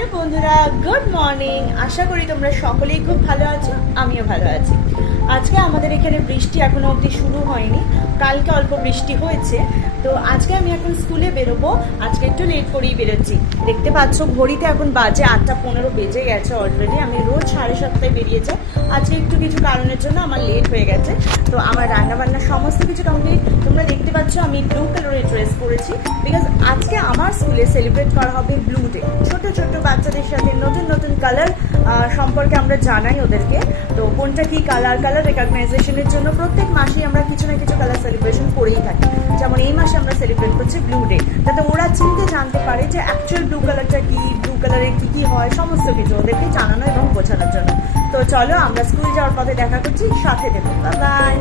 Hello বন্ধুরা, good morning. আশা করি তোমরা সকলেই খুব ভালো আছো, আমিও ভালো আছি। আজকে আমাদের এখানে বৃষ্টি এখনো অবধি শুরু হয়নি, কালকে অল্প বৃষ্টি হয়েছে। তো আজকে আমি এখন স্কুলে বেরোবো, আজকে একটু লেট করেই বেরোচ্ছি। দেখতে পাচ্ছ ঘড়িতে এখন বাজে 8:15 বেজে গেছে অলরেডি। আমি রোজ 7:30 বেরিয়ে যাই, আজকে একটু কিছু কারণের জন্য আমার লেট হয়ে গেছে। তো আমার রান্নাবান্না সমস্ত কিছু কমপ্লিট। তোমরা দেখতে পাচ্ছ আমি ব্লু কালারের ড্রেস পরেছি, বিকজ আজকে আমার স্কুলে সেলিব্রেট করা হবে ব্লু ডে। ছোট ছোট বাচ্চাদের সাথে নতুন নতুন কালার সম্পর্কে আমরা জানাই ওদেরকে। তো কোনটা কি কালার রেকগনাইজেশনের জন্য প্রত্যেক মাসেই আমরা কিছু না কিছু কালার সেলিব্রেশন করেই থাকি। যেমন এই মাসে আমরা সেলিব্রেট করছি ব্লু ডে, যাতে ওরা চিনতে জানতে পারে যে অ্যাকচুয়াল ব্লু কালারটা কি, ব্লু কালারে কি কি হয়, সমস্ত কিছু ওদেরকে জানানো এবং বোঝানোর জন্য। তো চলো আমরা স্কুল যাওয়ার পথে দেখা করছি, সাথে দেবো। বাই।